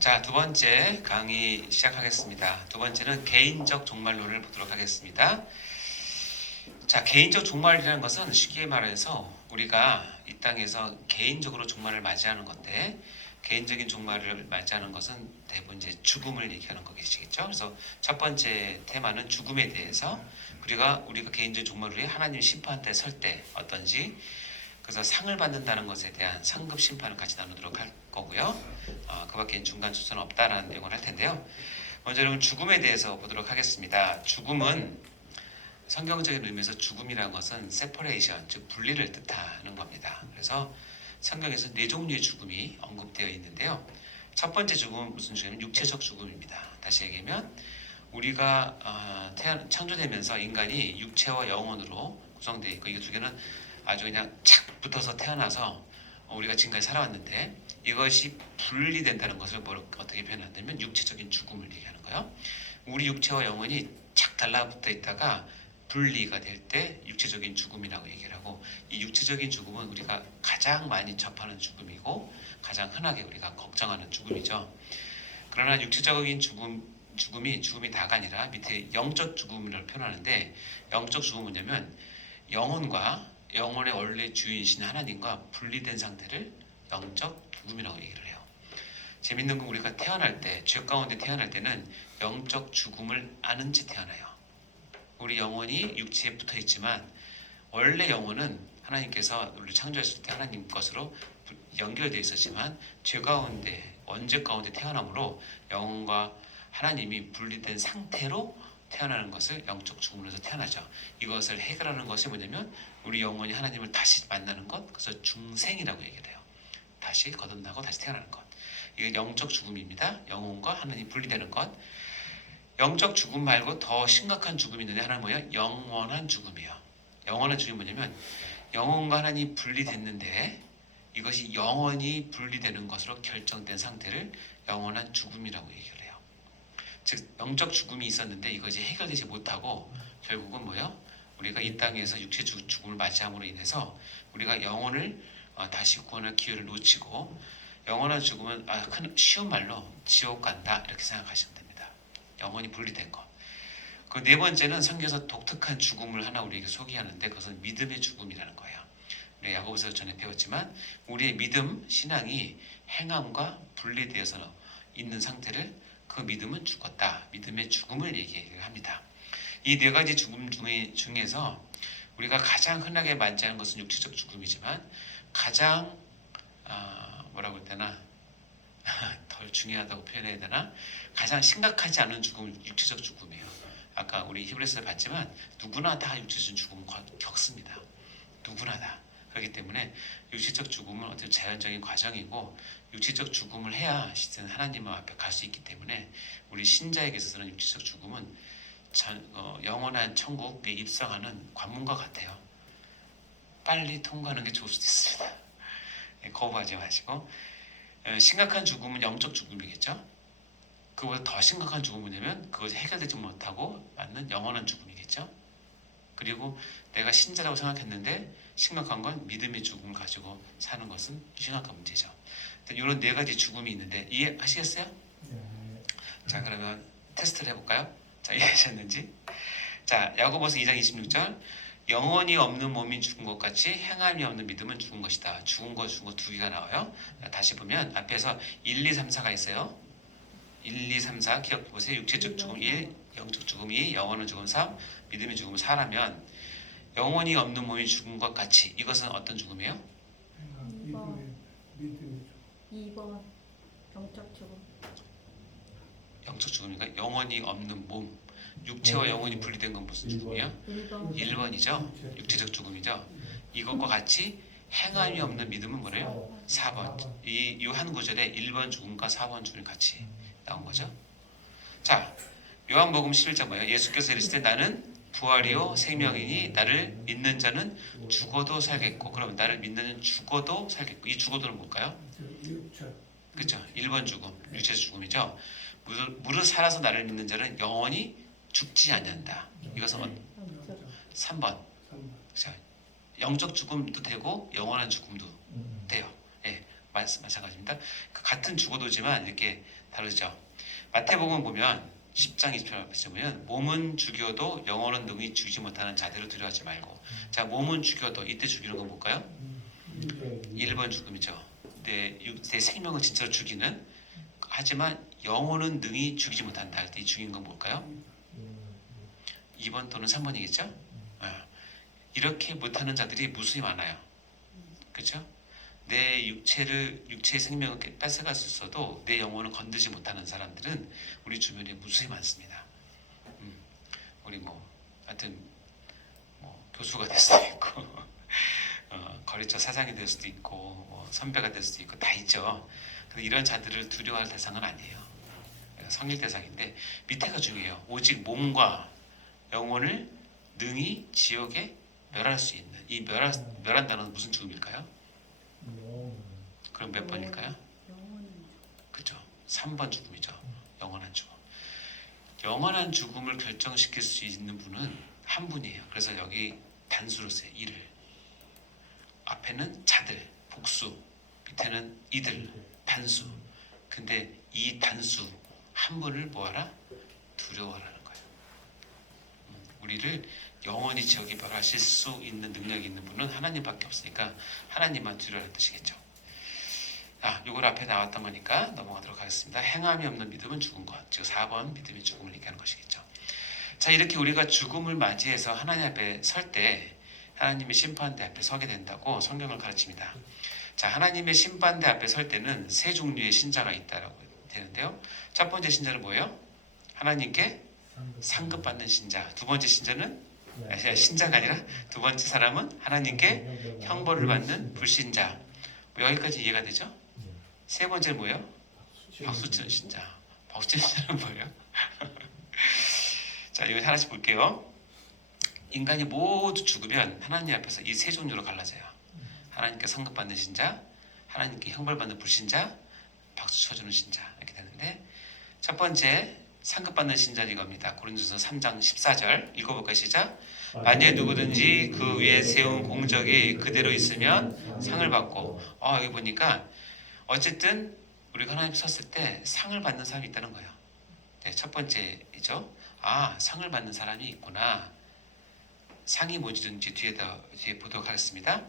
자, 두 번째 강의 시작하겠습니다. 두 번째는 개인적 종말론을 보도록 하겠습니다. 자, 개인적 종말이라는 것은 쉽게 말해서 우리가 이 땅에서 개인적으로 종말을 맞이하는 건데, 개인적인 종말을 맞이하는 것은 대부분 이제 죽음을 얘기하는 거겠죠. 그래서 첫 번째 테마는 죽음에 대해서 우리가 개인적 종말을 위해 하나님 심판 때 설 때 어떤지, 그래서 상을 받는다는 것에 대한 상급 심판을 같이 나누도록 할 거고요. 그 밖에 중간 추천은 없다라는 내용을 할 텐데요. 먼저 여러분 죽음에 대해서 보도록 하겠습니다. 죽음은 성경적인 의미에서 죽음이라는 것은 separation, 즉 분리를 뜻하는 겁니다. 그래서 성경에서 네 종류의 죽음이 언급되어 있는데요. 첫 번째 죽음은 무슨 죽음이냐면 육체적 죽음입니다. 다시 얘기하면 우리가 창조되면서 인간이 육체와 영혼으로 구성되어 있고, 이 두 개는 아주 그냥 착 붙어서 태어나서 우리가 지금까지 살아왔는데, 이것이 분리된다는 것을 어떻게 표현한다면 육체적인 죽음을 얘기하는 거예요. 우리 육체와 영혼이 착 달라붙어 있다가 분리가 될 때 육체적인 죽음이라고 얘기를 하고, 이 육체적인 죽음은 우리가 가장 많이 접하는 죽음이고 가장 흔하게 우리가 걱정하는 죽음이죠. 그러나 육체적인 죽음이 다가 아니라 밑에 영적 죽음이라고 표현하는데, 영적 죽음은 뭐냐면 영혼의 원래 주인이신 하나님과 분리된 상태를 영적 죽음이라고 얘기를 해요. 재밌는 건 우리가 태어날 때, 죄 가운데 태어날 때는 영적 죽음을 아는 채 태어나요. 우리 영혼이 육체에 붙어 있지만 원래 영혼은 하나님께서 우리를 창조했을 때 하나님 것으로 연결되어 있었지만, 죄 가운데, 원죄 가운데 태어남으로 영혼과 하나님이 분리된 상태로 태어나는 것을 영적 죽음으로서 태어나죠. 이것을 해결하는 것이 뭐냐면 우리 영혼이 하나님을 다시 만나는 것, 그래서 중생이라고 얘기를 해요. 다시 거듭나고 다시 태어나는 것. 이게 영적 죽음입니다. 영혼과 하나님이 분리되는 것. 영적 죽음 말고 더 심각한 죽음이 있는데, 하나는 뭐예요? 영원한 죽음이에요. 영원한 죽음이 뭐냐면 영혼과 하나님이 분리됐는데 이것이 영원히 분리되는 것으로 결정된 상태를 영원한 죽음이라고 얘기를 해요. 즉 영적 죽음이 있었는데 이것이 해결되지 못하고 결국은 뭐예요? 우리가 이 땅에서 육체 죽음을 맞이함으로 인해서 우리가 영혼을 다시 구원할 기회를 놓치고, 영원한 죽음은 쉬운 말로 지옥 간다 이렇게 생각하시면 됩니다. 영혼이 분리된 것. 그 네 번째는 성경에서 독특한 죽음을 하나 우리에게 소개하는데, 그것은 믿음의 죽음이라는 거예요. 우리 야고보서 전에 배웠지만 우리의 믿음, 신앙이 행함과 분리되어서 있는 상태를, 그 믿음은 죽었다, 믿음의 죽음을 얘기합니다. 이 네 가지 죽음 중에서 우리가 가장 흔하게 맞이하는 것은 육체적 죽음이지만, 가장 뭐라고 해야 되나 덜 중요하다고 표현해야 되나, 가장 심각하지 않은 죽음은 육체적 죽음이에요. 아까 우리 히브리서에 봤지만 누구나 다 육체적 죽음을 겪습니다. 누구나 다. 그렇기 때문에 육체적 죽음은 어떤 자연적인 과정이고, 육체적 죽음을 해야 실은 하나님 앞에 갈 수 있기 때문에 우리 신자에게 있어서는 육체적 죽음은 영원한 천국에 입성하는 관문과 같아요. 빨리 통과하는 게 좋을 수도 있습니다. 거부하지 마시고. 심각한 죽음은 영적 죽음이겠죠. 그보다 더 심각한 죽음은 뭐냐면 그것이 해결되지 못하고 맞는 영원한 죽음이겠죠. 그리고 내가 신자라고 생각했는데 심각한 건 믿음의 죽음을 가지고 사는 것은 심각한 문제죠. 이런 네 가지 죽음이 있는데 이해하시겠어요? 네. 자, 그러면 테스트를 해볼까요? 자, 이해하셨는지? 자, 야고보서 2장 26절, 영혼이 없는 몸이 죽은 것 같이 행함이 없는 믿음은 죽은 것이다. 죽은 거 두 개가 나와요. 다시 보면 앞에서 1, 2, 3, 4가 있어요. 1, 2, 3, 4 기억해보세요. 육체적 죽음 1, 영적 죽음 2, 영원한 죽음 3, 믿음의 죽음 4라면, 영혼이 없는 몸이 죽은 것 같이, 이것은 어떤 죽음이에요? 믿음의 2번 영적 죽음. 영적 죽음이니까 영혼이 없는 몸, 육체와 영혼이 분리된 건 무슨 죽음이에요? 1번 1번이죠. 육체적 죽음이죠. 이것과 같이 행함이 없는 믿음은 뭐래요? 4번. 이 한 구절에 1번 죽음과 4번 죽음이 같이 나온 거죠. 자, 요한복음 11장 뭐예요? 예수께서 이르시되 나는 부활이요 생명이니 나를 믿는 자는 죽어도 살겠고, 그러면 나를 믿는 자는 죽어도 살겠고, 이 죽어도는 뭘까요? 그렇죠. 1번 죽음, 육체적 죽음이죠. 무릇 살아서 나를 믿는 자는 영원히 죽지 아니한다. 이것은 3번. 그렇죠. 영적 죽음도 되고 영원한 죽음도 돼요. 예, 마찬가지입니다. 같은 죽어도지만 이렇게 다르죠. 마태복음 보면 10장 20절 보면 몸은 죽여도 영혼은 능히 죽이지 못하는 자들을 두려워하지 말고. 자, 몸은 죽여도 이때 죽이는 건 뭘까요? 1번 죽음이죠. 내 생명을 진짜로 죽이는, 하지만 영혼은 능히 죽이지 못한다 할 때 죽인 건 뭘까요? 2번 또는 3번이겠죠? 이렇게 못하는 자들이 무수히 많아요. 그렇죠? 내 육체의 생명을 뺏어갔었어도 내 영혼을 건드지 못하는 사람들은 우리 주변에 무수히 많습니다. 우리 하여튼 교수가 될 수도 있고 거래처 사장이 될 수도 있고 선배가 될 수도 있고 다 있죠. 근데 이런 자들을 두려워할 대상은 아니에요. 성일 대상인데 밑에가 중요해요. 오직 몸과 영혼을 능히 지옥에 멸할 수 있는, 이 멸한다는 무슨 죽음일까요? 그럼 몇 번일까요? 그렇죠. 3번 죽음이죠. 영원한 죽음. 영원한 죽음을 결정시킬 수 있는 분은 한 분이에요. 그래서 여기 단수로 써요. 이를. 앞에는 자들, 복수. 밑에는 이들, 단수. 근데 이 단수 한 분을 뭐하라? 두려워하라는 거예요. 우리를 영원히 지옥에 멸하실 수 있는 능력이 있는 분은 하나님밖에 없으니까 하나님만 두려워하는 뜻이겠죠. 이걸 앞에 나왔던 거니까 넘어가도록 하겠습니다. 행함이 없는 믿음은 죽은 것. 즉 4번 믿음이 죽음을 얘기하는 것이겠죠. 자, 이렇게 우리가 죽음을 맞이해서 하나님 앞에 설 때 하나님의 심판대 앞에 서게 된다고 성경을 가르칩니다. 자, 하나님의 심판대 앞에 설 때는 세 종류의 신자가 있다라고 되는데요. 첫 번째 신자는 뭐예요? 하나님께 상급받는 신자. 두 번째 신자는 신자가 아니라 두 번째 사람은 하나님께 형벌을 받는 불신자. 여기까지 이해가 되죠? 세 번째는 뭐예요? 박수치는 신자. 박수치는 신자는 뭐예요? 자, 이거 하나씩 볼게요. 인간이 모두 죽으면 하나님 앞에서 이 세 종류로 갈라져요. 하나님께 상급받는 신자, 하나님께 형벌받는 불신자, 박수 쳐주는 신자, 이렇게 되는데 첫 번째 상급받는 신자는 이겁니다. 고린도서 3장 14절 읽어볼까요? 시작. 만일 누구든지 그 위에 세운 공적이 그대로 있으면 상을 받고. 여기 보니까 어쨌든 우리가 하나님 섰을 때 상을 받는 사람이 있다는 거예요. 네, 첫 번째이죠. 상을 받는 사람이 있구나. 상이 뭔지 뒤에 보도록 하겠습니다.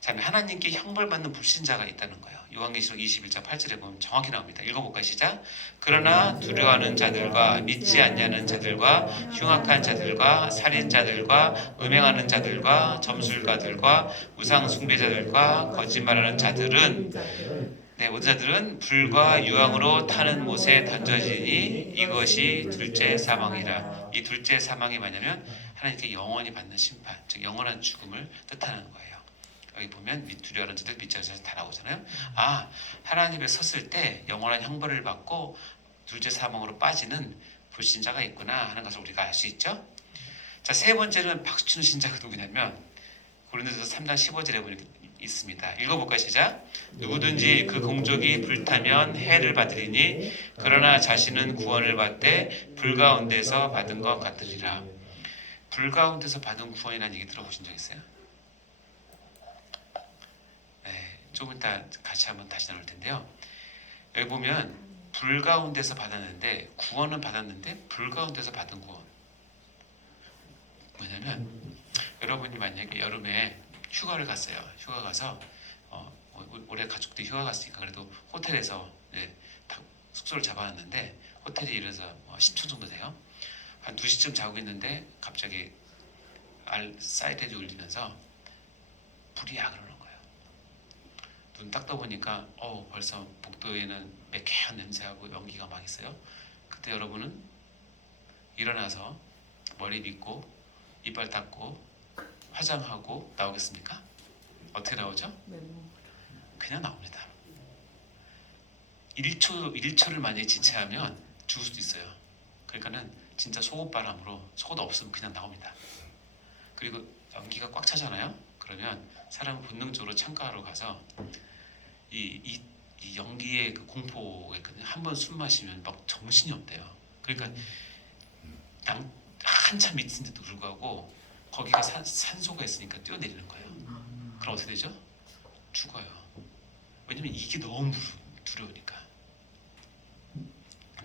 자, 하나님께 형벌받는 불신자가 있다는 거예요. 요한계시록 21장 8절에 보면 정확히 나옵니다. 읽어볼까요? 시작. 그러나 두려워하는 자들과 믿지 않냐는 자들과 흉악한 자들과 살인자들과 음행하는 자들과 점술가들과 우상 숭배자들과 거짓말하는 자들은 모든 자들은 불과 유황으로 타는 못에 던져지니 이것이 둘째 사망이라. 이 둘째 사망이 뭐냐면 하나님께 영원히 받는 심판, 즉 영원한 죽음을 뜻하는 거예요. 여기 보면 두려워하는 자들, 믿지 않는 자들 다 나오잖아요. 하나님 앞에 섰을 때 영원한 형벌을 받고 둘째 사망으로 빠지는 불신자가 있구나 하는 것을 우리가 알 수 있죠. 자, 세 번째는 박수치는 신자가 누구냐면 고린도서 3장 15절에 보면 있습니다. 읽어볼까요? 시작. 누구든지 그 공적이 불타면 해를 받으리니 그러나 자신은 구원을 받되 불 가운데서 받은 것 같으리라. 불 가운데서 받은 구원이라는 얘기 들어보신 적 있어요? 조금 이따 같이 한번 다시 나눌 텐데요. 여기 보면 불 가운데서 받았는데 구원은 받았는데 불 가운데서 받은 구원 뭐냐면 여러분이 만약에 여름에 휴가를 갔어요. 휴가 가서 올해 가족들이 휴가 갔으니까 그래도 호텔에서 숙소를 잡아놨는데 호텔이 이래서 10층 정도 돼요. 한 2시쯤 자고 있는데 갑자기 사이렌이 울리면서 불이 약 오르는 거예요. 눈 딱 떠보니까 벌써 복도에는 매캐한 냄새하고 연기가 막 있어요. 그때 여러분은 일어나서 머리 빗고 이빨 닦고 화장하고 나오겠습니까? 어떻게 나오죠? 그냥 나옵니다. 1초를 만약에 지체하면 죽을 수도 있어요. 그러니까는 진짜 속옷바람으로 속옷 없으면 그냥 나옵니다. 그리고 연기가 꽉 차잖아요. 그러면 사람은 본능적으로 창가로 가서 이 연기의 그 공포가 있거든요. 한번 숨 마시면 막 정신이 없대요. 그러니까 한참 밑인데도 불구하고 거기가 산소가 있으니까 뛰어내리는 거예요. 그럼 어떻게 되죠? 죽어요. 왜냐면 이게 너무 두려우니까.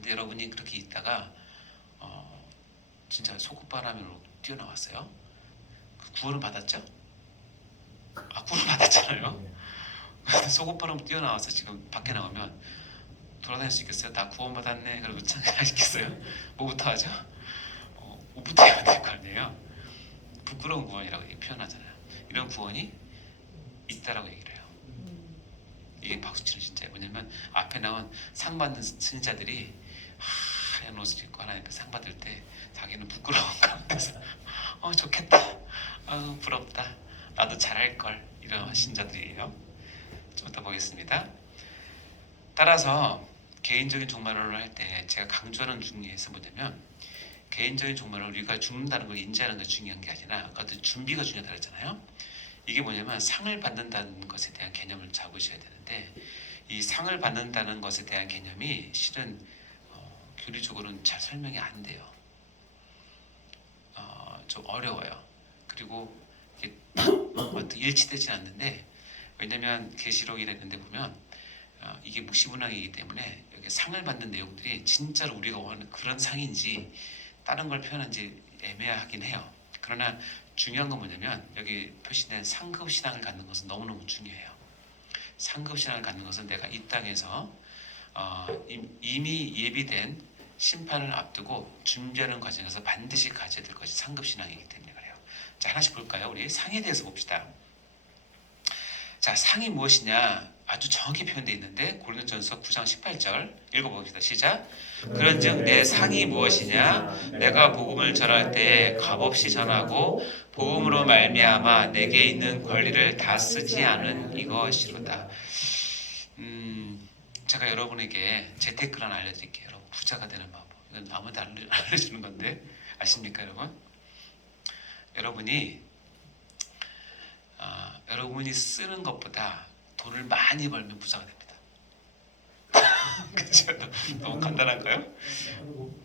근데 여러분이 그렇게 있다가 진짜 속옷바람으로 뛰어나왔어요. 그 구원을 받았죠? 구원 받았잖아요. 근데 속옷바람 뛰어나와서 지금 밖에 나오면 돌아다닐 수 있겠어요? 나 구원 받았네. 그러고 하시겠어요? 뭐부터 하죠? 옷부터 해야 될 거 아니에요? 부끄러운 구원이라고 표현하잖아요. 이런 구원이 있다라고 얘기를 해요. 이게 박수치는 진짜예요. 왜냐면 앞에 나온 상 받는 승자들이 하얀 옷을 입고 하나님께 상 받을 때 자기는 부끄러운 가운데서 좋겠다, 부럽다, 나도 잘할 걸, 이런 신자들이에요. 좀 이따 보겠습니다. 따라서 개인적인 종말론을 할 때 제가 강조하는 중에서 뭐냐면, 개인적인 종말론은 우리가 죽는다는 걸 인지하는 게 중요한 게 아니라 어떤 준비가 중요하다고 했잖아요. 이게 뭐냐면 상을 받는다는 것에 대한 개념을 잡으셔야 되는데, 이 상을 받는다는 것에 대한 개념이 실은 교리적으로는 잘 설명이 안 돼요. 좀 어려워요. 그리고 이게 일치되지 않는데, 왜냐면 계시록이나 이런 데 보면 이게 묵시문학이기 때문에 여기 상을 받는 내용들이 진짜로 우리가 원하는 그런 상인지 다른 걸 표현한지 애매하긴 해요. 그러나 중요한 건 뭐냐면 여기 표시된 상급 신앙을 갖는 것은 너무너무 중요해요. 상급 신앙을 갖는 것은 내가 이 땅에서 이미 예비된 심판을 앞두고 준비하는 과정에서 반드시 가져야 될 것이 상급 신앙이기 때문에 그래요. 자, 하나씩 볼까요? 우리 상에 대해서 봅시다. 자, 상이 무엇이냐 아주 정확히 표현되어 있는데 고린도전서 9장 18절 읽어봅시다. 시작. 그런즉 내 상이 무엇이냐? 내가 복음을 전할 때 값없이 전하고 복음으로 말미암아 내게 있는 권리를 다 쓰지 않은 이것이로다. 제가 여러분에게 재테크를 하나 알려드릴게요. 여러분 부자가 되는 방법. 이건 아무도 안 알려주는 건데 아십니까 여러분? 여러분이 쓰는 것보다 돈을 많이 벌면 부자가 됩니다. 그렇죠? 너무 간단한가요?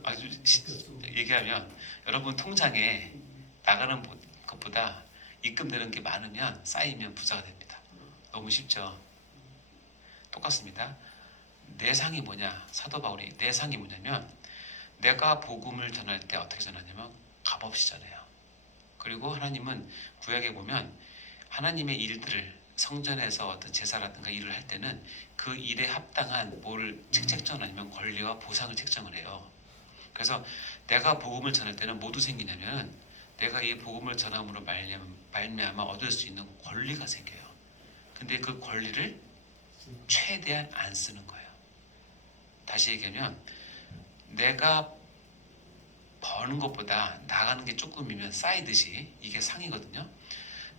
아주 얘기하면 여러분 통장에 나가는 것보다 입금되는 게 많으면 쌓이면 부자가 됩니다. 너무 쉽죠? 똑같습니다. 내 상이 뭐냐? 사도 바울이 내 상이 뭐냐면 내가 복음을 전할 때 어떻게 전하냐면 값없이 전해요. 그리고 하나님은 구약에 보면 하나님의 일들을 성전에서 어떤 제사라든가 일을 할 때는 그 일에 합당한 뭐를 책정하냐면 권리와 보상을 책정을 해요. 그래서 내가 복음을 전할 때는 뭐 생기냐면 내가 이 복음을 전함으로 말미암아 얻을 수 있는 권리가 생겨요. 근데 그 권리를 최대한 안 쓰는 거예요. 다시 얘기하면 내가 버는 것보다 나가는 게 조금이면 쌓이듯이 이게 상이거든요.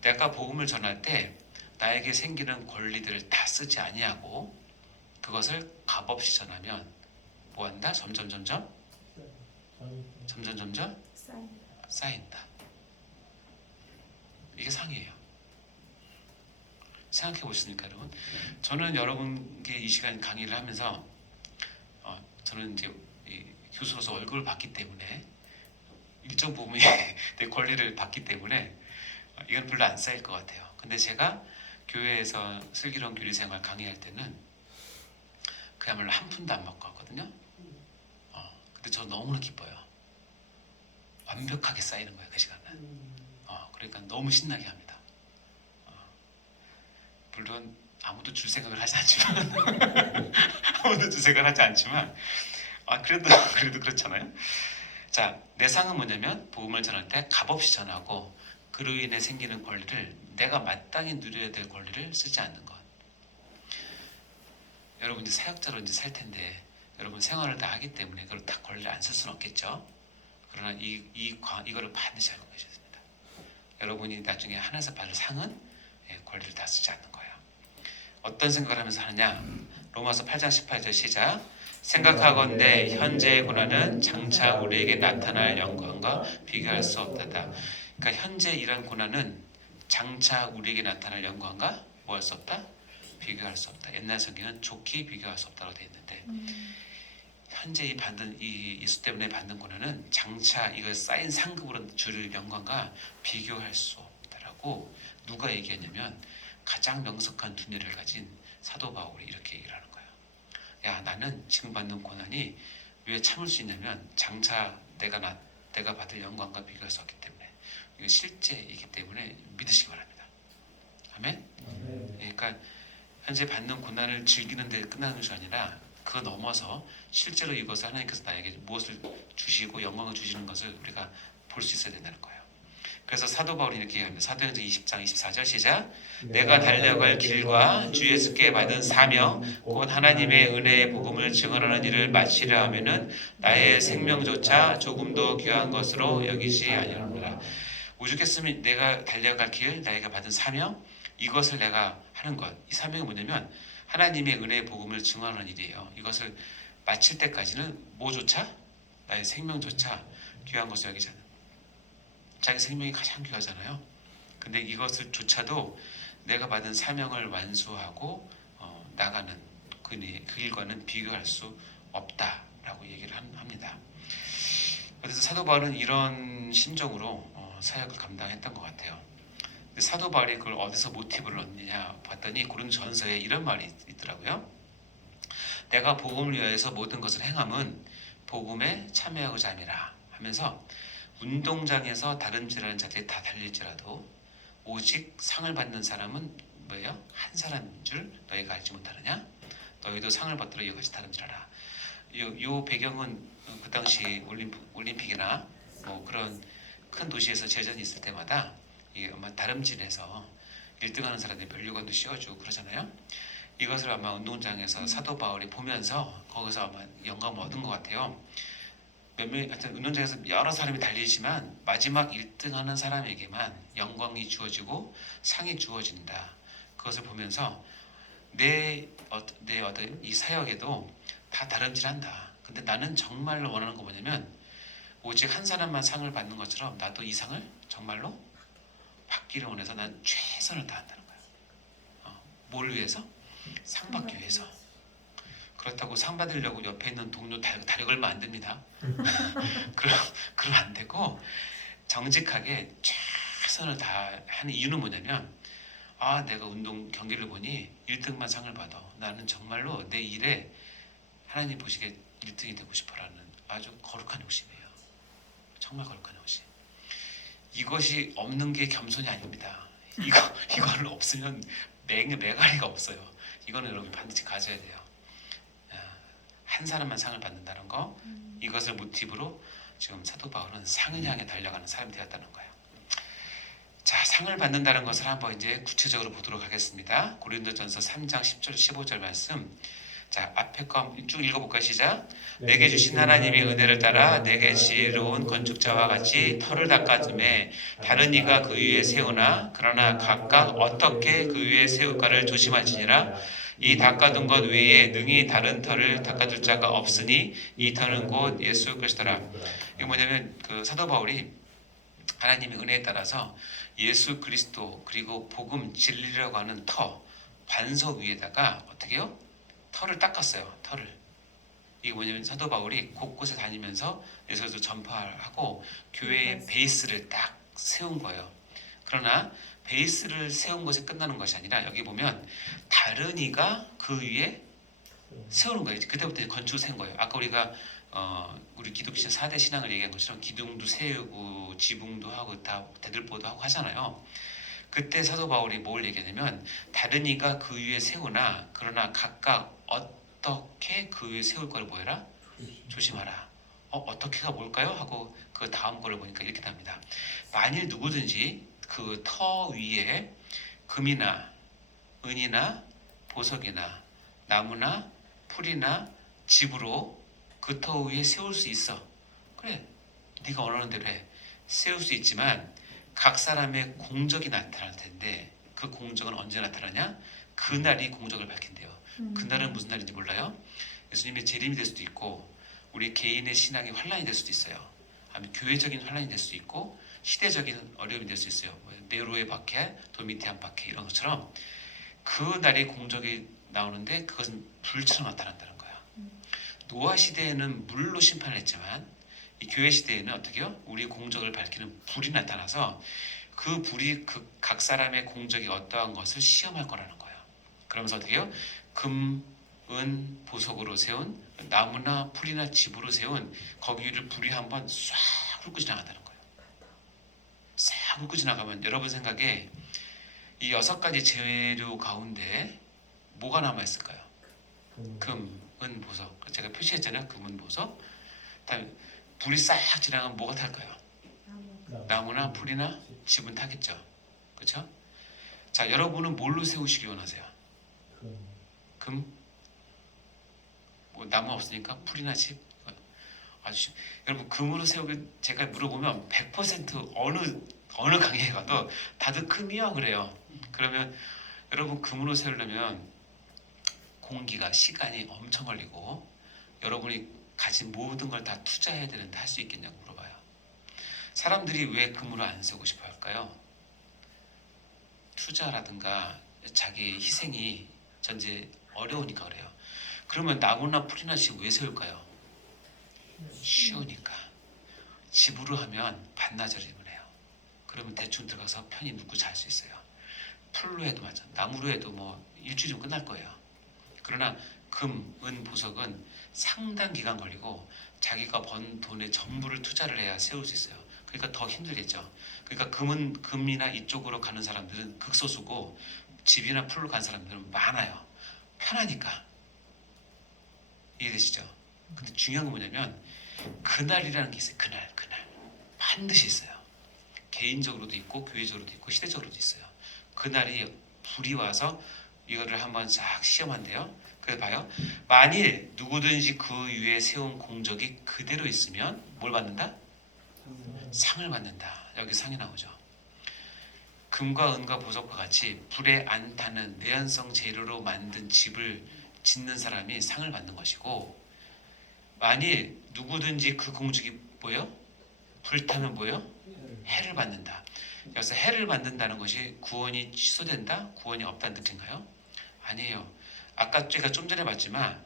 내가 복음을 전할 때 나에게 생기는 권리들을 다 쓰지 아니하고 그것을 값없이 전하면 뭐한다? 점점 쌓인다. 이게 상이에요. 생각해 보십니까 여러분? 저는 여러분께 이 시간 강의를 하면서 저는 이제 교수로서 월급을 받기 때문에 일정 부분의 내 권리를 받기 때문에 이건 별로 안 쌓일 것 같아요. 근데 제가 교회에서 슬기로운 교리 생활 강의할 때는 그야말로 한 푼도 안 받고 왔거든요. 근데 저 너무나 기뻐요. 완벽하게 쌓이는 거예요 그 시간은. 그러니까 너무 신나게 합니다. 물론 아무도 줄 생각을 하지 않지만 그래도 그렇잖아요. 자, 내 상은 뭐냐면 복음을 전할 때 값없이 전하고 그로 인해 생기는 권리를 내가 마땅히 누려야 될 권리를 쓰지 않는 것. 여러분 이제 사역자로 이제 살 텐데 여러분 생활을 다 하기 때문에 그걸 다 권리를 안 쓸 수는 없겠죠. 그러나 이거를 반드시 알고 계셔야 됩니다. 여러분이 나중에 하나님께서 받을 상은 권리를 다 쓰지 않는 거예요. 어떤 생각을 하면서 하느냐? 로마서 8장 18절 시작. 생각하건대 현재의 고난은 장차 우리에게 나타날 영광과 비교할 수 없다다. 그러니까 현재 이런 고난은 장차 우리에게 나타날 영광과 뭐 할 수 없다? 비교할 수 없다. 옛날 성경은 좋게 비교할 수 없다고 되어 있는데 현재 이 예수 때문에 받는 고난은 장차 이거 쌓인 상급으로 줄 영광과 비교할 수 없다라고 누가 얘기했냐면 가장 명석한 두뇌를 가진 사도 바울이 이렇게 얘기를 하는 거예요. 야, 나는 지금 받는 고난이 왜 참을 수 있냐면 장차 내가 받을 영광과 비교할 수 없기 때문에 이거 실제이기 때문에 믿으시기 바랍니다. 아멘. 그러니까 현재 받는 고난을 즐기는 데 끝나는 것이 아니라 그 넘어서 실제로 이것을 하나님께서 나에게 무엇을 주시고 영광을 주시는 것을 우리가 볼 수 있어야 된다는 거예요. 그래서 사도 바울이 이렇게 얘기합니다. 사도행전 20장 24절 시작. 내가 달려갈 길과 주 예수께 받은 사명 곧 하나님의 은혜의 복음을 증언하는 일을 마치려 하면은 나의 생명조차 조금도 귀한 것으로 여기지 아니하노라. 오죽했으면 내가 달려갈 길, 나에게 받은 사명, 이것을 내가 하는 것. 이 사명이 뭐냐면 하나님의 은혜의 복음을 증언하는 일이에요. 이것을 마칠 때까지는 뭐조차? 나의 생명조차 귀한 것을 여기지 않는. 자기 생명이 가장 귀하잖아요. 근데 이것을 조차도 내가 받은 사명을 완수하고 나가는 그 일과는 비교할 수 없다라고 얘기를 합니다. 그래서 사도 바울은 이런 심정으로 사역을 감당했던 것 같아요. 근데 사도 바울이 그걸 어디서 모티브를 얻느냐 봤더니 고린도전서에 이런 말이 있더라고요. 내가 복음을 위하여서 모든 것을 행함은 복음에 참여하고자 함이라 하면서 운동장에서 다름질하는 자들이 다 달릴지라도 오직 상을 받는 사람은 뭐예요? 한 사람인 줄 너희가 알지 못하느냐? 너희도 상을 받도록 이같이 다름질하라. 요 배경은 그 당시 올림픽이나 뭐 그런 큰 도시에서 제전이 있을 때마다 이게 아마 다름질해서 1등하는 사람들이 면류관도 씌워주고 그러잖아요. 이것을 아마 운동장에서 사도 바울이 보면서 거기서 아마 영감을 얻은 것 같아요. 하여튼 운동장에서 여러 사람이 달리지만 마지막 1등하는 사람에게만 영광이 주어지고 상이 주어진다. 그것을 보면서 내 어떤 이 사역에도 다 다름질한다. 근데 나는 정말로 원하는 거 뭐냐면 오직 한 사람만 상을 받는 것처럼 나도 이 상을 정말로 받기를 원해서 난 최선을 다한다는 거야. 뭘 위해서? 상 받기 위해서. 그렇다고 상 받으려고 옆에 있는 동료 다리 걸면 안 됩니다. 그럼 안 되고 정직하게 최선을 다하는 이유는 뭐냐면 내가 운동 경기를 보니 1등만 상을 받아. 나는 정말로 내 일에 하나님 보시기에 1등이 되고 싶어라는 아주 거룩한 욕심이에요. 정말 거룩한 욕심. 이것이 없는 게 겸손이 아닙니다. 이거를 없으면 매가리가 없어요. 이거는 여러분 반드시 가져야 돼요. 한 사람만 상을 받는다는 거, 이것을 모티브로 지금 사도 바울은 상을 향해 달려가는 사람이 되었다는 거예요. 자, 상을 받는다는 것을 한번 이제 구체적으로 보도록 하겠습니다. 고린도전서 3장 10절 15절 말씀. 자, 앞에 거 쭉 읽어볼까요? 시작. 내게 주신 하나님의 은혜를 따라 내게 지혜로운 건축자와 같이 터를 닦아줌에 다른 이가 그 위에 세우나 그러나 각각 어떻게 그 위에 세울까를 조심할지니라. 이 닦아둔 것 외에 능히 다른 터를 닦아둘 자가 없으니 이 터는 곧 예수 그리스도라. 이게 뭐냐면 그 사도 바울이 하나님의 은혜에 따라서 예수 그리스도 그리고 복음 진리라고 하는 터 반석 위에다가 어떻게요? 터를 닦았어요. 터를. 이게 뭐냐면 사도 바울이 곳곳에 다니면서 예수를 전파하고 교회의 베이스를 딱 세운 거예요. 그러나 베이스를 세운 것이 끝나는 것이 아니라 여기 보면 다른 이가 그 위에 세우는 거예요. 그때부터 건축을 세운 거예요. 아까 우리가 우리 기독신 4대 신앙을 얘기한 것처럼 기둥도 세우고 지붕도 하고 다 대들보도 하고 하잖아요. 그때 사도 바울이 뭘 얘기하냐면 다른 이가 그 위에 세우나 그러나 각각 어떻게 그 위에 세울 거를 뭐해라? 조심하라. 어떻게가 뭘까요? 하고 그 다음 거를 보니까 이렇게 답니다. 만일 누구든지 그 터 위에 금이나 은이나 보석이나 나무나 풀이나 집으로 그 터 위에 세울 수 있어. 그래, 네가 원하는 대로 해. 세울 수 있지만 각 사람의 공적이 나타날 텐데 그 공적은 언제 나타나냐? 그날이 공적을 밝힌대요. 그날은 무슨 날인지 몰라요? 예수님의 재림이 될 수도 있고 우리 개인의 신앙이 환란이 될 수도 있어요. 아니면 교회적인 환란이 될 수도 있고 시대적인 어려움이 될 수 있어요. 네로의 박해, 도미티안 박해 이런 것처럼 그 날이 공적이 나오는데 그것은 불처럼 나타난다는 거예요. 노아 시대에는 물로 심판을 했지만 이 교회 시대에는 어떻게요? 우리 공적을 밝히는 불이 나타나서 그 불이 그 각 사람의 공적이 어떠한 것을 시험할 거라는 거예요. 그러면서 어떻게요? 금, 은 보석으로 세운 나무나 풀이나 집으로 세운 거기를 불이 한번 싹 훑고 지나간다는 거예요. 싹 훑고 지나가면 여러분 생각에 이 6가지 재료 가운데 뭐가 남아 있을까요? 금, 은, 보석. 제가 표시했잖아요. 금, 은, 보석. 다음에 불이 싹 지나가면 뭐가 탈까요? 나무. 나무나 풀이나 집은 타겠죠. 그렇죠? 자, 여러분은 뭘로 세우시기 원하세요? 금? 뭐 나무 없으니까 풀이나 집? 여러분 금으로 세우기 제가 물어보면 100% 어느 강의에 가도 다들 금이요 그래요. 그러면 여러분 금으로 세우려면 공기가 시간이 엄청 걸리고 여러분이 가진 모든 걸 다 투자해야 되는데 할 수 있겠냐고 물어봐요. 사람들이 왜 금으로 안 세우고 싶어 할까요? 투자라든가 자기 희생이 전제 어려우니까 그래요. 그러면 나무나 풀이나 집 왜 세울까요? 쉬우니까. 집으로 하면 반나절이면 해요. 그러면 대충 들어가서 편히 눕고 잘 수 있어요. 풀로 해도 맞아. 나무로 해도 뭐 일주일이면 끝날 거예요. 그러나 금, 은, 보석은 상당 기간 걸리고 자기가 번 돈의 전부를 투자를 해야 세울 수 있어요. 그러니까 더 힘들겠죠. 그러니까 금은 금이나 이쪽으로 가는 사람들은 극소수고 집이나 풀로 간 사람들은 많아요. 편하니까. 이해되시죠? 근데 중요한 건 뭐냐면 그날이라는 게 있어요. 그날 반드시 있어요. 개인적으로도 있고 교회적으로도 있고 시대적으로도 있어요. 그날이 불이 와서 이거를 한번 싹 시험한대요. 그래서 봐요. 만일 누구든지 그 위에 세운 공적이 그대로 있으면 뭘 받는다? 상을 받는다. 여기 상이 나오죠. 금과 은과 보석과 같이 불에 안 타는 내연성 재료로 만든 집을 짓는 사람이 상을 받는 것이고, 만일 누구든지 그 공적이 뭐예요? 불타면 뭐예요? 해를 받는다. 여기서 해를 받는다는 것이 구원이 취소된다? 구원이 없다는 뜻인가요? 아니에요. 아까 제가 좀 전에 봤지만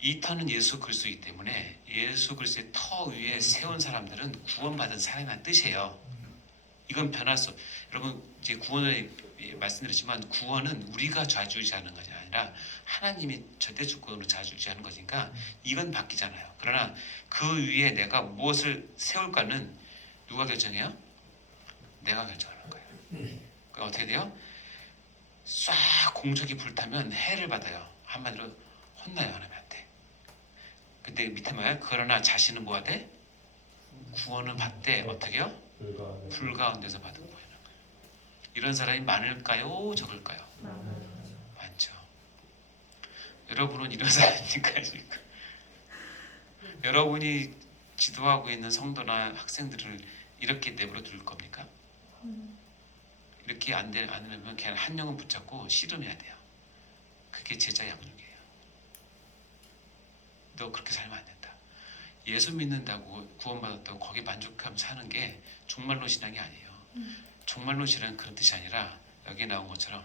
이 터는 예수 그리스도이기 때문에 예수 그리스도의 터 위에 세운 사람들은 구원받은 사람이라는 뜻이에요. 이건 변할 수. 여러분 이제 구원을 말씀드렸지만 구원은 우리가 좌지우지하는 것이 아니라 하나님이 절대 주권으로 좌지우지하는 것이니까 이건 바뀌잖아요. 그러나 그 위에 내가 무엇을 세울까는 누가 결정해요? 내가 결정하는 거예요. 그럼 어떻게 돼요? 싹 공적이 불타면 해를 받아요. 한마디로 혼나요 하나님한테. 근데 밑에 뭐야? 그러나 자신은 뭐가 돼? 구원을 받되 어떻게 해요? 불 가운데서 받은 거예요. 이런 사람이 많을까요? 적을까요? 많죠. 여러분은 이런 사람입니까? 지금? 여러분이 지도하고 있는 성도나 학생들을 이렇게 내버려 둘 겁니까? 이렇게 안 되면 그냥 한 영은 붙잡고 씨름해야 돼요. 그게 제자 양육이에요. 너 그렇게 살면 안 된다. 예수 믿는다고 구원받았다고 거기 만족하며 사는 게 종말론 신앙이 아니에요. 종말론 신앙은 그런 뜻이 아니라 여기 나온 것처럼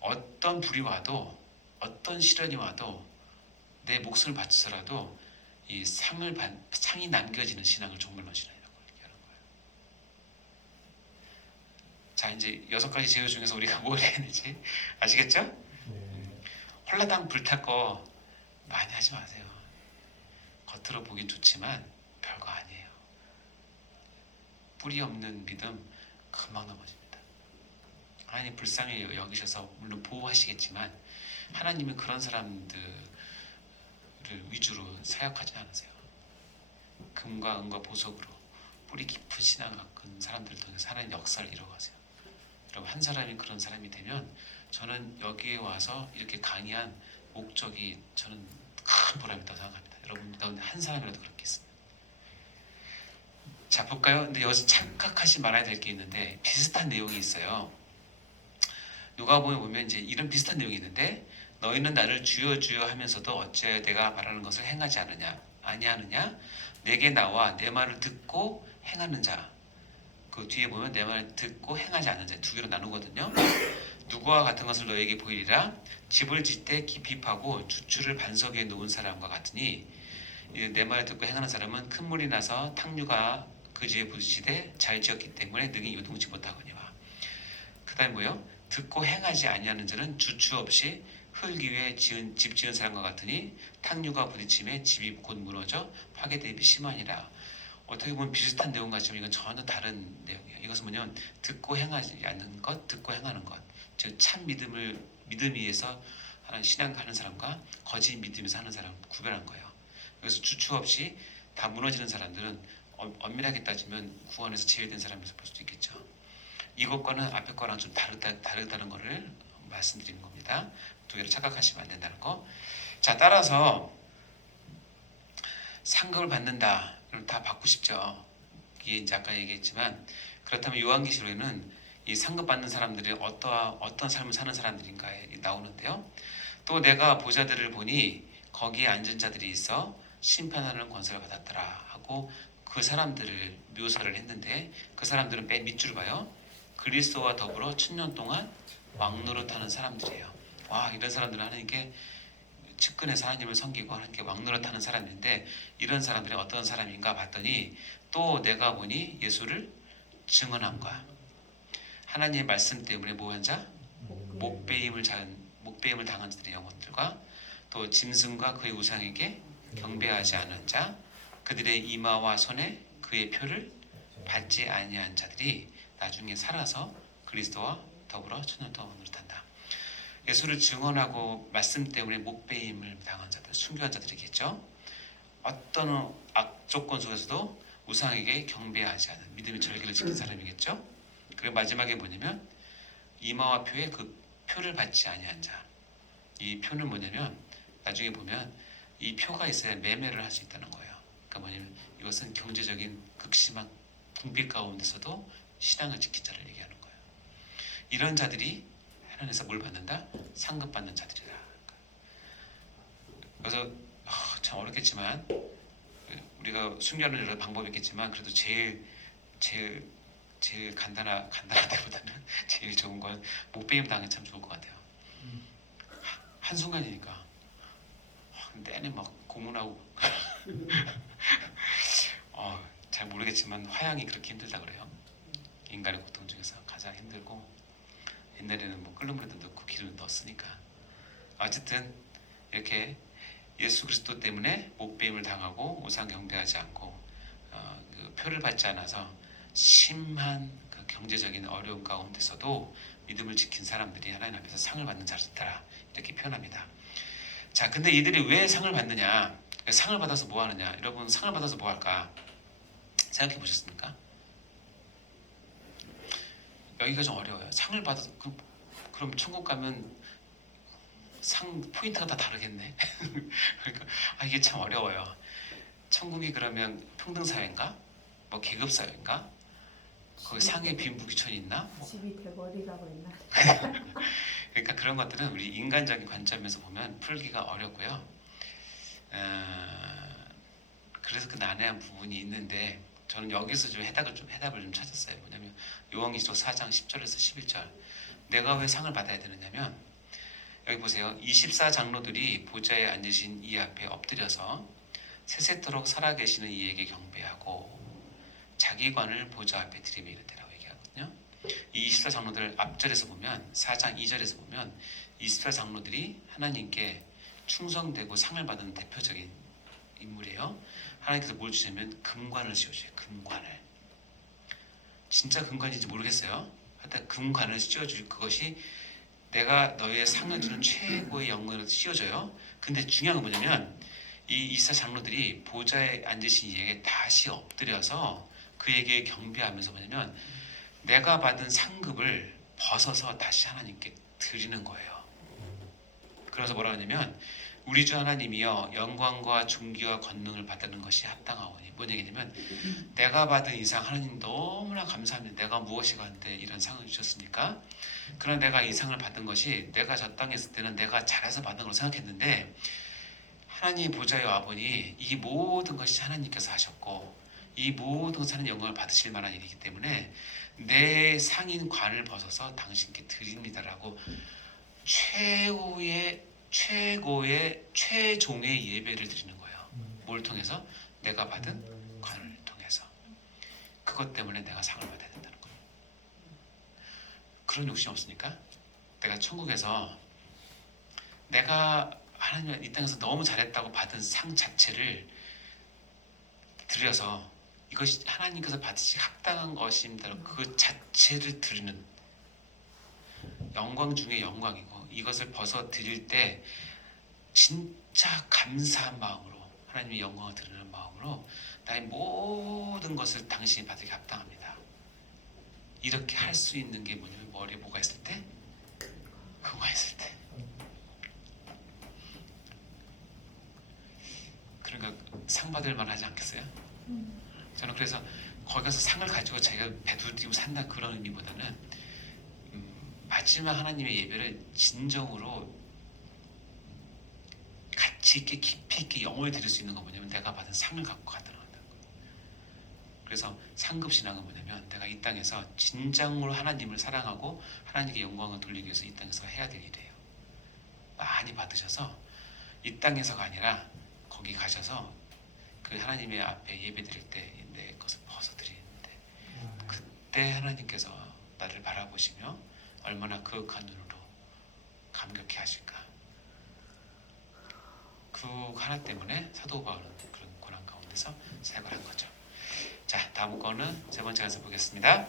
어떤 불이 와도 어떤 시련이 와도 내 목숨을 바쳐서라도 이 상이 남겨지는 신앙을 종말론 신앙이라고 얘기하는 거예요. 자, 이제 6가지 제휴 중에서 우리가 뭘 해야 되지? 아시겠죠? 홀라당 불탈 거 많이 하지 마세요. 겉으로 보긴 좋지만 별거 아니에요. 뿌리 없는 믿음 금방 넘어집니다. 하나님 불쌍히 여기셔서 물론 보호하시겠지만 하나님은 그런 사람들을 위주로 사역하지 않으세요. 금과 은과 보석으로 뿌리 깊은 신앙을 갖은 사람들을 통해서 하나님 역사를 이뤄가세요. 여러분 한 사람이 그런 사람이 되면 저는 여기에 와서 이렇게 강의한 목적이 저는 큰 보람이 있다고 생각합니다. 여러분 한 사람이라도 그렇게 있습니다. 자 볼까요? 근데 여기서 착각하지 말아야 될 게 있는데 비슷한 내용이 있어요. 누가복음에 보면 이제 이런 비슷한 내용이 있는데 너희는 나를 주여 주여 하면서도 어째 내가 말하는 것을 행하지 아니하느냐? 내게 나와 내 말을 듣고 행하는 자. 그 뒤에 보면 내 말을 듣고 행하지 않는 자 두 개로 나누거든요. 누구와 같은 것을 너에게 보이리라. 집을 짓되 깊이 파고 주추를 반석 위에 놓은 사람과 같으니 내 말을 듣고 행하는 사람은 큰 물이 나서 탕류가 그 집에 부딪히되 잘 지었기 때문에 능히 요동치 못하거니와. 그 다음에 뭐예요? 듣고 행하지 아니하는 자는 주추 없이 흙 위에 집 지은 사람과 같으니 탕류가 부딪힘에 집이 곧 무너져 파괴 대비 심하니라. 어떻게 보면 비슷한 내용 같지만 이건 전혀 다른 내용이에요. 이것은 뭐냐면 듣고 행하지 않는 것, 듣고 행하는 것. 즉 참 믿음 위에서 하는 신앙 하는 사람과 거짓 믿음에서 하는 사람 구별한 거예요. 그래서 주춤 없이 다 무너지는 사람들은 엄밀하게 따지면 구원에서 제외된 사람에서 볼 수도 있겠죠. 이것과는 앞에 거랑 좀 다르다는 것을 말씀드리는 겁니다. 두 개를 착각하시면 안 된다는 거. 자, 따라서 상급을 받는다. 그럼 다 받고 싶죠. 이게 이제 아까 얘기했지만 그렇다면 요한계시록에는 이 상급 받는 사람들이 어떤 삶을 사는 사람들인가에 나오는데요. 또 내가 보좌들을 보니 거기에 앉은 자들이 있어 심판하는 권세를 받았더라 하고 그 사람들을 묘사를 했는데 그 사람들은 맨 밑줄을 봐요. 그리스도와 더불어 1000년 동안 왕노릇하는 사람들이에요. 와, 이런 사람들은 하나님께 측근에서 하나님을 섬기고 하나님께 왕노릇하는 사람인데 이런 사람들이 어떤 사람인가 봤더니 또 내가 보니 예수를 증언한 거야. 하나님의 말씀 때문에 뭐한 자? 목배임을 당한 자들의 영혼들과 또 짐승과 그의 우상에게 경배하지 않은 자, 그들의 이마와 손에 그의 표를 받지 아니한 자들이 나중에 살아서 그리스도와 더불어 천년 동안 노릇한다. 예수를 증언하고 말씀 때문에 목배임을 당한 자들, 순교한 자들이겠죠. 어떤 악조건 속에서도 우상에게 경배하지 않은 믿음의 절기를 지킨 사람이겠죠. 그리고 마지막에 뭐냐면 이마와 표에 그 표를 받지 아니한 자. 이 표는 뭐냐면 나중에 보면 이 표가 있어야 매매를 할 수 있다는 거예요. 그러니까 뭐냐면 이것은 경제적인 극심한 궁핍 가운데서도 신앙을 지킨 자를 얘기하는 거예요. 이런 자들이 하나님에서 뭘 받는다? 상급 받는 자들이다. 그래서 참 어렵겠지만 우리가 순교하는 여러 방법이 있겠지만 그래도 제일 간단하다기보다는 제일 좋은 건 목배임 당하면 참 좋을 것 같아요. 한순간이니까 내내 막 고문하고 잘 모르겠지만 화양이 그렇게 힘들다 그래요. 인간의 고통 중에서 가장 힘들고 옛날에는 뭐 끓는 물에도 넣고 기름을 넣었으니까 어쨌든 이렇게 예수 그리스도 때문에 목배임을 당하고 우상 경배하지 않고 그 표를 받지 않아서 심한 그 경제적인 어려움 가운데서도 믿음을 지킨 사람들이 하나님 앞에서 상을 받는 자들이다 이렇게 표현합니다. 자, 근데 이들이 왜 상을 받느냐? 상을 받아서 뭐 하느냐? 여러분 상을 받아서 뭐 할까? 생각해 보셨습니까? 여기가 좀 어려워요. 상을 받아서 그럼 천국 가면 상 포인트가 다 다르겠네. 그러니까 이게 참 어려워요. 천국이 그러면 평등 사회인가? 뭐 계급 사회인가? 거기 상에 빈부귀천이 있나? 집이 대거리라고 했나? 그러니까 그런 것들은 우리 인간적인 관점에서 보면 풀기가 어렵고요. 그래서 그 난해한 부분이 있는데 저는 여기서 좀 해답을 좀 찾았어요. 뭐냐면 요한계시록 4장 10절에서 11절. 내가 왜 상을 받아야 되느냐면 여기 보세요. 24장로들이 보좌에 앉으신 이 앞에 엎드려서 세세토록 살아계시는 이에게 경배하고 자기 관을 보좌 앞에 들이며 이르되라고 얘기하거든요. 이 24장로들 앞절에서 보면 4장 2절에서 보면 24장로들이 하나님께 충성되고 상을 받은 대표적인 인물이에요. 하나님께서 뭘 주시냐면 금관을 씌워줘요. 금관을. 진짜 금관인지 모르겠어요. 하여튼 금관을 씌워줄 그것이 내가 너희의 상을 주는 최고의 영광을 씌워줘요. 근데 중요한 건 뭐냐면 이 이사 장로들이 보좌에 앉으신 이에게 다시 엎드려서 그에게 경배하면서 뭐냐면 내가 받은 상급을 벗어서 다시 하나님께 드리는 거예요. 그래서 뭐라 하냐면 우리 주 하나님이여 영광과 존귀와 권능을 받는 것이 합당하오니 뭔 얘기냐면 내가 받은 이 상 하나님 너무나 감사합니다. 내가 무엇이 간데 이런 상을 주셨습니까? 그러나 내가 이 상을 받은 것이 내가 저 땅에 있을 때는 내가 잘해서 받은 걸로 생각했는데 하나님 보좌에 와보니 이 모든 것이 하나님께서 하셨고 이 모든 것은 하나님 영광을 받으실 만한 일이기 때문에 내 상인 관을 벗어서 당신께 드립니다라고 최종의 예배를 드리는 거예요. 뭘 통해서? 내가 받은 관을 통해서. 그것 때문에 내가 상을 받아야 된다는 거예요. 그런 욕심 없습니까? 내가 천국에서 내가 하나님 이 땅에서 너무 잘했다고 받은 상 자체를 드려서 이것이 하나님께서 받으시 합당한 것입니다. 그 자체를 드리는 영광 중에 영광이고 이것을 벗어 드릴 때 진짜 감사한 마음으로 하나님의 영광을 드리는 마음으로 나의 모든 것을 당신이 받으기 합당합니다. 이렇게 할 수 있는 게 뭐냐면 머리에 뭐가 있을 때? 그거가 있을 때. 그러니까 상 받을 만하지 않겠어요? 저는 그래서 거기 가서 상을 가지고 자기가 배두리고 산다 그런 의미보다는 마지막 하나님의 예배를 진정으로 가치 있게 깊이 있게 영혼을 드릴 수 있는 건 뭐냐면 내가 받은 상을 갖고 가더라고요. 그래서 상급 신앙은 뭐냐면 내가 이 땅에서 진정으로 하나님을 사랑하고 하나님께 영광을 돌리기 위해서 이 땅에서 해야 될 일이에요. 많이 받으셔서 이 땅에서가 아니라 거기 가셔서 그 하나님의 앞에 예배 드릴 때 내 것을 벗어 드리는데 그때 하나님께서 나를 바라보시며 얼마나 그윽한 눈으로 감격해 하실까. 그 하나 때문에 사도 바울은 그런 고난 가운데서 사역을 한 거죠. 자, 다음 거는 세 번째 가서 보겠습니다.